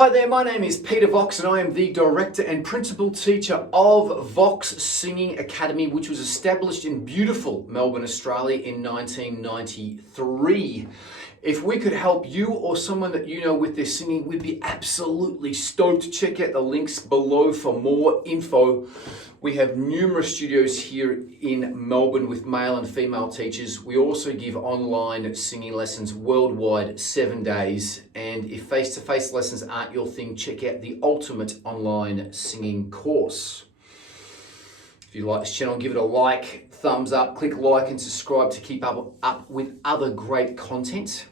Hi there, my name is Peter Vox and I am the Director and Principal Teacher of Vox Singing Academy, which was established in beautiful Melbourne, Australia in 1993. If we could help you or someone that you know with their singing, we'd be absolutely stoked. Check out the links below for more info. We have numerous studios here in Melbourne with male and female teachers. We also give online singing lessons worldwide, 7 days. And if face-to-face lessons aren't your thing, check out the ultimate online singing course. If you like this channel, give it a like, thumbs up, click like and subscribe to keep up with other great content.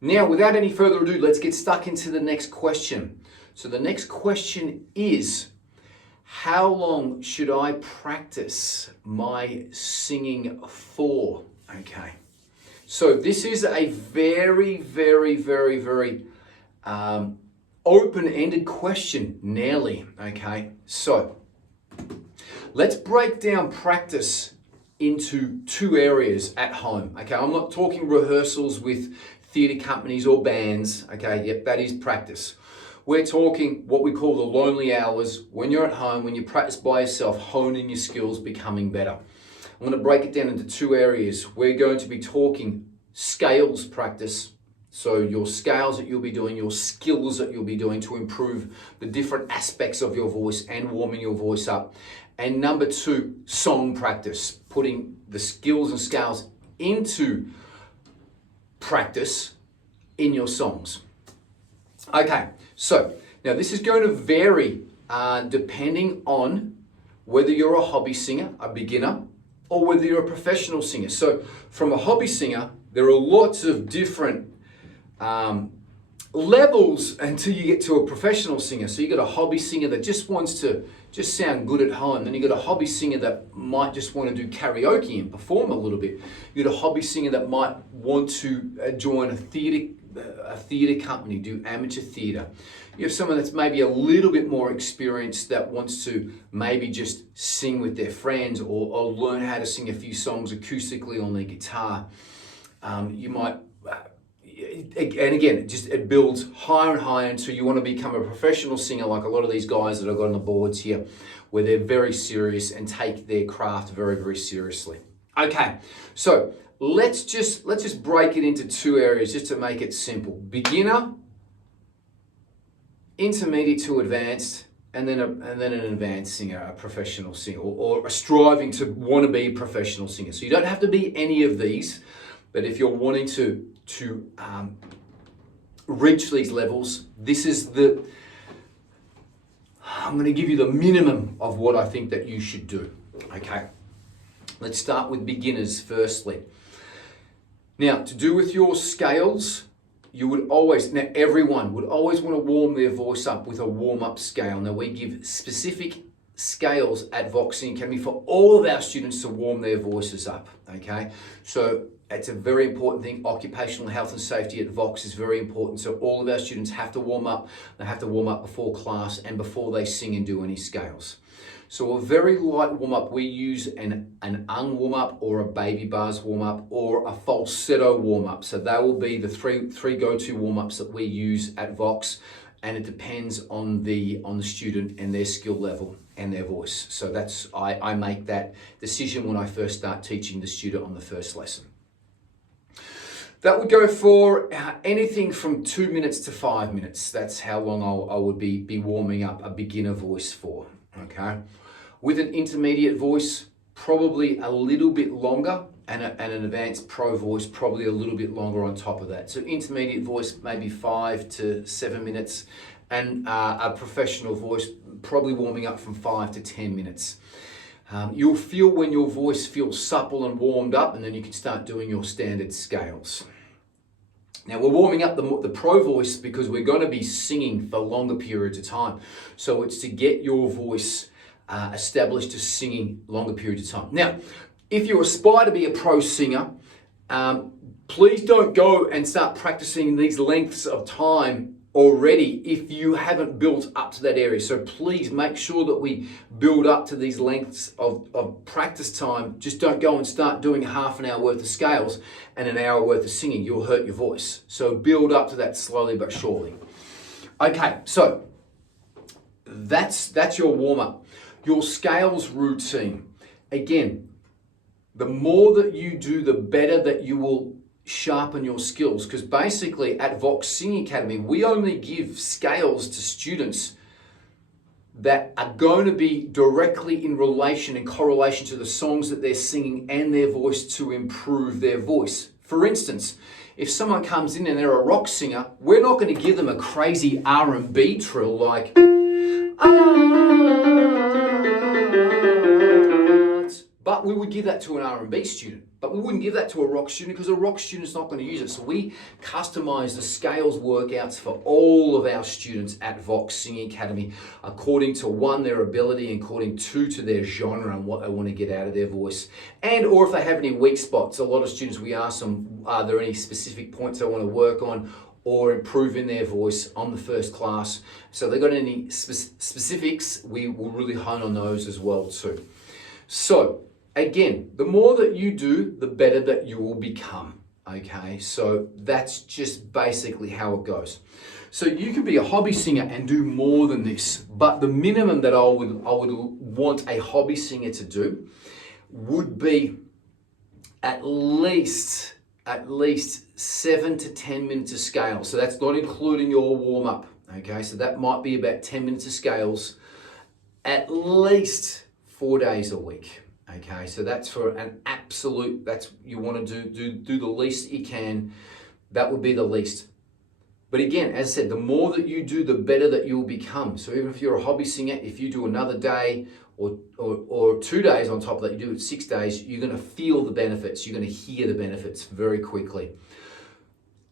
Now, without any further ado, let's get stuck into the next question. So the next question is, how long should I practice my singing for? Okay, so this is a very open-ended question, nearly. Okay, so let's break down practice into two areas at home. Okay, I'm not talking rehearsals with theatre companies or bands. Okay, yep, that is practice. We're talking what we call the lonely hours, when you're at home, when you practice by yourself, honing your skills, becoming better. I'm going to break it down into two areas. We're going to be talking scales practice, so your scales that you'll be doing, your skills that you'll be doing to improve the different aspects of your voice and warming your voice up. And number two, song practice, putting the skills and scales into practice in your songs. Okay, so now this is going to vary depending on whether you're a hobby singer, a beginner, or whether you're a professional singer. So from a hobby singer, there are lots of different levels until you get to a professional singer. So you got a hobby singer that just wants to just sound good at home. Then you got a hobby singer that might just want to do karaoke and perform a little bit. You got a hobby singer that might want to join a theatre company, do amateur theatre. You have someone that's maybe a little bit more experienced that wants to maybe just sing with their friends or learn how to sing a few songs acoustically on their guitar. You might, and again, it builds higher and higher until you want to become a professional singer, like a lot of these guys that I've got on the boards here, where they're very serious and take their craft very seriously. Okay, so let's just break it into two areas just to make it simple. Beginner, intermediate to advanced, and then an advanced singer, a professional singer, or a striving to want to be a professional singer. So you don't have to be any of these, but if you're wanting to reach these levels, this is I'm going to give you the minimum of what I think that you should do. Okay, let's start with beginners firstly. Now, to do with your scales, everyone would always want to warm their voice up with a warm-up scale. Now, we give specific scales at Vox Singing Academy for all of our students to warm their voices up, okay? So it's a very important thing. Occupational health and safety at Vox is very important. So all of our students have to warm up. They have to warm up before class and before they sing and do any scales. So a very light warm-up, we use an warm-up or a baby bars warm-up or a falsetto warm-up. So that will be the three go-to warm-ups that we use at Vox, and it depends on the student and their skill level and their voice. So I make that decision when I first start teaching the student on the first lesson. That would go for anything from 2 minutes to 5 minutes. That's how long I would be warming up a beginner voice for, okay? With an intermediate voice, probably a little bit longer, and an advanced pro voice, probably a little bit longer on top of that. So intermediate voice, maybe 5 to 7 minutes, and a professional voice, probably warming up from 5 to 10 minutes. You'll feel when your voice feels supple and warmed up, and then you can start doing your standard scales. Now, we're warming up the pro voice because we're going to be singing for longer periods of time. So it's to get your voice established to singing longer periods of time. Now, if you aspire to be a pro singer, please don't go and start practicing these lengths of time already if you haven't built up to that area. So please make sure that we build up to these lengths of practice time. Just don't go and start doing half an hour worth of scales and an hour worth of singing. You'll hurt your voice. So build up to that slowly but surely. Okay, so that's your warm-up. Your scales routine. Again, the more that you do, the better that you will sharpen your skills. Because basically at Vox Singing Academy, we only give scales to students that are going to be directly in relation and correlation to the songs that they're singing and their voice to improve their voice. For instance, if someone comes in and they're a rock singer, we're not going to give them a crazy R&B trill like but we would give that to an R&B student. But we wouldn't give that to a rock student because a rock student's not going to use it. So we customize the scales workouts for all of our students at Vox Singing Academy according to one, their ability, and according to their genre and what they want to get out of their voice. And or if they have any weak spots. A lot of students, we ask them, are there any specific points they want to work on or improve in their voice on the first class? So if they've got any specifics, we will really hone on those as well too. So again, the more that you do, the better that you will become. Okay, so that's just basically how it goes. So you can be a hobby singer and do more than this, but the minimum that I would want a hobby singer to do would be at least 7 to 10 minutes of scale. So that's not including your warm-up. Okay, so that might be about 10 minutes of scales at least 4 days a week. Okay, so that's for an absolute, that's you want to do the least that you can. That would be the least. But again, as I said, the more that you do, the better that you'll become. So even if you're a hobby singer, if you do another day or 2 days on top of that, you do it 6 days, you're going to feel the benefits. You're going to hear the benefits very quickly.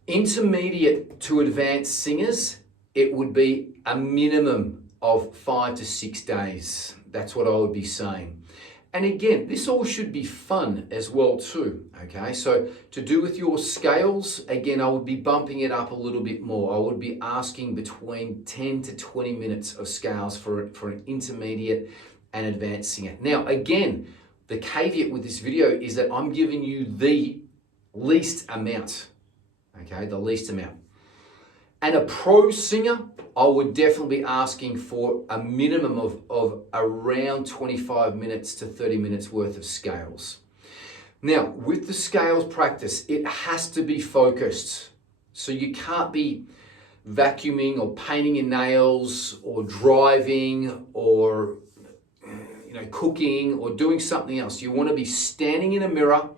Intermediate to advanced singers, it would be a minimum of 5 to 6 days. That's what I would be saying. And again, this all should be fun as well too, okay? So to do with your scales, again, I would be bumping it up a little bit more. I would be asking between 10 to 20 minutes of scales for an intermediate and advanced singer. Now, again, the caveat with this video is that I'm giving you the least amount, okay? The least amount. And a pro singer, I would definitely be asking for a minimum of around 25 minutes to 30 minutes worth of scales. Now, with the scales practice, it has to be focused. So you can't be vacuuming or painting your nails or driving or cooking or doing something else. You want to be standing in a mirror.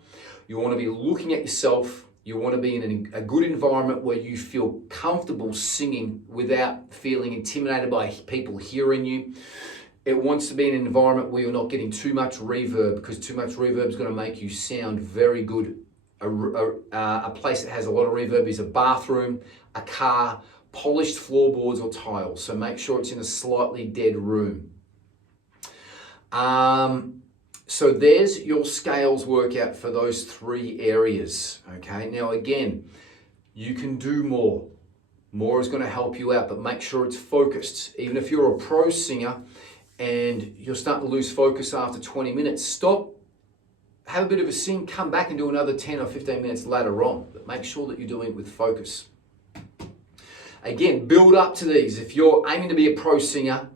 You want to be looking at yourself. You want to be in a good environment where you feel comfortable singing without feeling intimidated by people hearing you. It wants to be an environment where you're not getting too much reverb, because too much reverb is going to make you sound very good. A place that has a lot of reverb is a bathroom, a car, polished floorboards or tiles. So make sure it's in a slightly dead room. So there's your scales workout for those 3 areas, okay? Now again, you can do more. More is going to help you out, but make sure it's focused. Even if you're a pro singer and you're starting to lose focus after 20 minutes, stop, have a bit of a sing, come back and do another 10 or 15 minutes later on, but make sure that you're doing it with focus. Again, build up to these. If you're aiming to be a pro singer,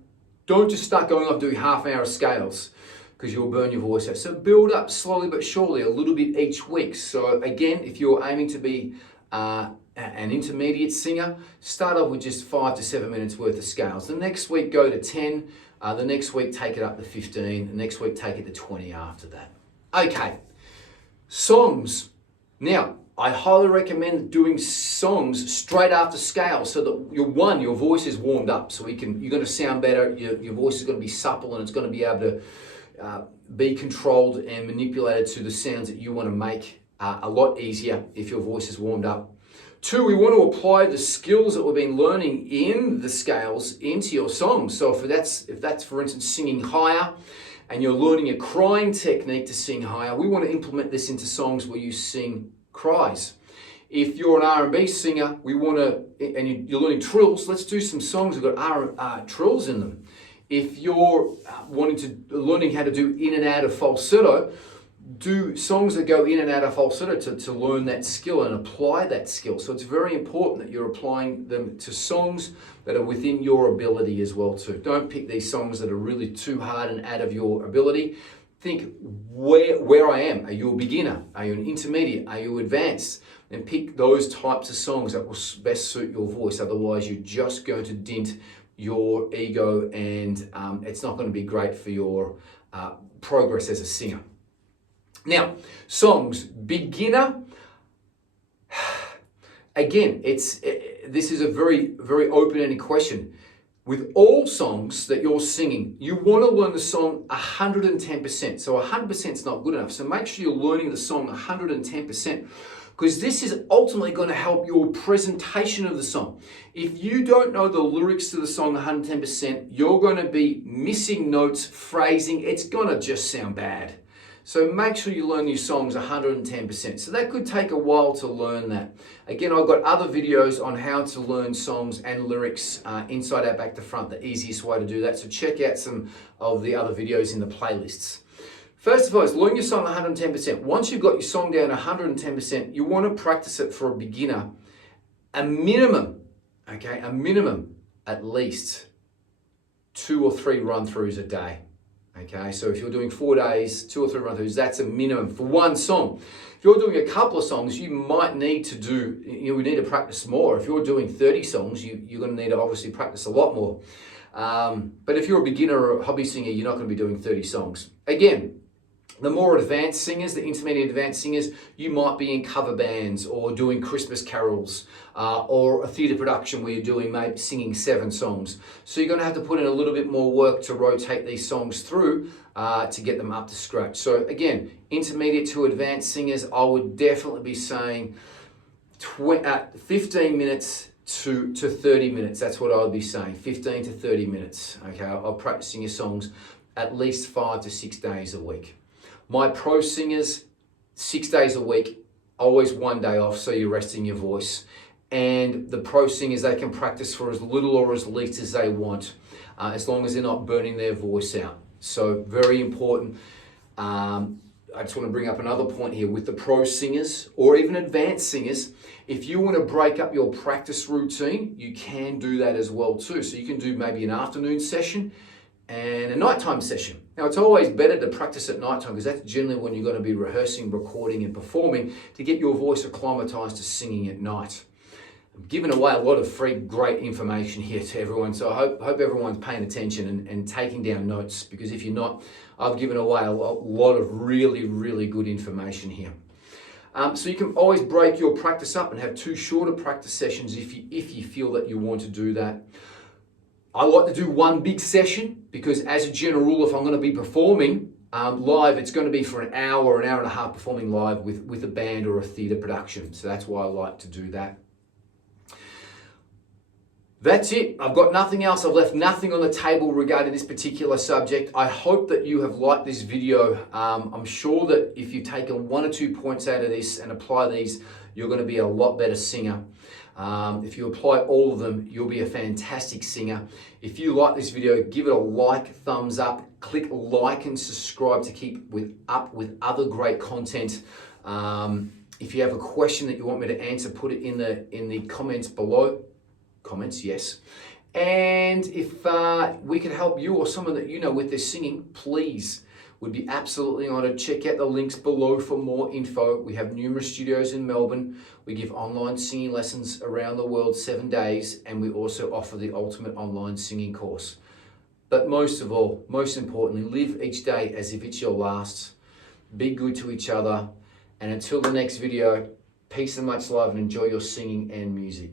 don't just start going off doing half-hour scales, because you'll burn your voice out. So build up slowly but surely, a little bit each week. So again, if you're aiming to be an intermediate singer, start off with just 5 to 7 minutes worth of scales. The next week go to 10, the next week take it up to 15, the next week take it to 20 after that. Okay, songs. Now, I highly recommend doing songs straight after scales so that your voice is warmed up, so you're going to sound better, your voice is going to be supple, and it's going to be able to be controlled and manipulated to the sounds that you want to make a lot easier if your voice is warmed up. 2, we want to apply the skills that we've been learning in the scales into your songs. So if that's for instance singing higher and you're learning a crying technique to sing higher, we want to implement this into songs where you sing cries. If you're an R&B singer, and you're learning trills, let's do some songs that got trills in them. If you're learning how to do in and out of falsetto, do songs that go in and out of falsetto to learn that skill and apply that skill. So it's very important that you're applying them to songs that are within your ability as well too. Don't pick these songs that are really too hard and out of your ability. Think where I am. Are you a beginner? Are you an intermediate? Are you advanced? And pick those types of songs that will best suit your voice. Otherwise, you're just going to dent your ego, and it's not going to be great for your progress as a singer. Now, songs, beginner. Again, this is a very, very open-ended question. With all songs that you're singing, you want to learn the song 110%. So 100% is not good enough. So make sure you're learning the song 110%, because this is ultimately going to help your presentation of the song. If you don't know the lyrics to the song 110%, you're going to be missing notes, phrasing. It's going to just sound bad. So make sure you learn your songs 110%. So that could take a while to learn that. Again, I've got other videos on how to learn songs and lyrics inside out, back to front, the easiest way to do that. So check out some of the other videos in the playlists. First of all, learn your song 110%. Once you've got your song down 110%, you want to practice it for a beginner. A minimum at least 2 or 3 run-throughs a day. Okay, so if you're doing 4 days, 2 or 3 run-throughs, that's a minimum for one song. If you're doing a couple of songs, you might need to need to practice more. If you're doing 30 songs, you're going to need to obviously practice a lot more. But if you're a beginner or a hobby singer, you're not going to be doing 30 songs. Again, the more advanced singers, the intermediate advanced singers, you might be in cover bands or doing Christmas carols or a theatre production where you're doing maybe singing 7 songs. So you're going to have to put in a little bit more work to rotate these songs through to get them up to scratch. So again, intermediate to advanced singers, I would definitely be saying 15 minutes to 30 minutes. That's what I would be saying, 15 to 30 minutes. Okay, I'm practicing your songs at least 5 to 6 days a week. My pro singers, 6 days a week, always 1 day off, so you're resting your voice. And the pro singers, they can practice for as little or as least as they want, as long as they're not burning their voice out. So very important. I just want to bring up another point here with the pro singers or even advanced singers. If you want to break up your practice routine, you can do that as well too. So you can do maybe an afternoon session and a nighttime session. Now, it's always better to practice at nighttime because that's generally when you're going to be rehearsing, recording, and performing to get your voice acclimatized to singing at night. I'm giving away a lot of free, great information here to everyone, so I hope everyone's paying attention and taking down notes, because if you're not, I've given away a lot of really, really good information here. So you can always break your practice up and have 2 shorter practice sessions if you feel that you want to do that. I like to do 1 big session because, as a general rule, if I'm going to be performing live, it's going to be for an hour and a half performing live with a band or a theatre production. So that's why I like to do that. That's it. I've got nothing else. I've left nothing on the table regarding this particular subject. I hope that you have liked this video. I'm sure that if you've taken 1 or 2 points out of this and apply these, you're going to be a lot better singer. If you apply all of them, you'll be a fantastic singer. If you like this video, give it a like, thumbs up, click like and subscribe to keep up with other great content. If you have a question that you want me to answer, put it in the comments below. Comments, yes. And if we can help you or someone that you know with their singing, please, would be absolutely honored. Check out the links below for more info. We have numerous studios in Melbourne. We give online singing lessons around the world 7 days, and we also offer the ultimate online singing course. But most of all, most importantly, live each day as if it's your last. Be good to each other. And until the next video, peace and much love, and enjoy your singing and music.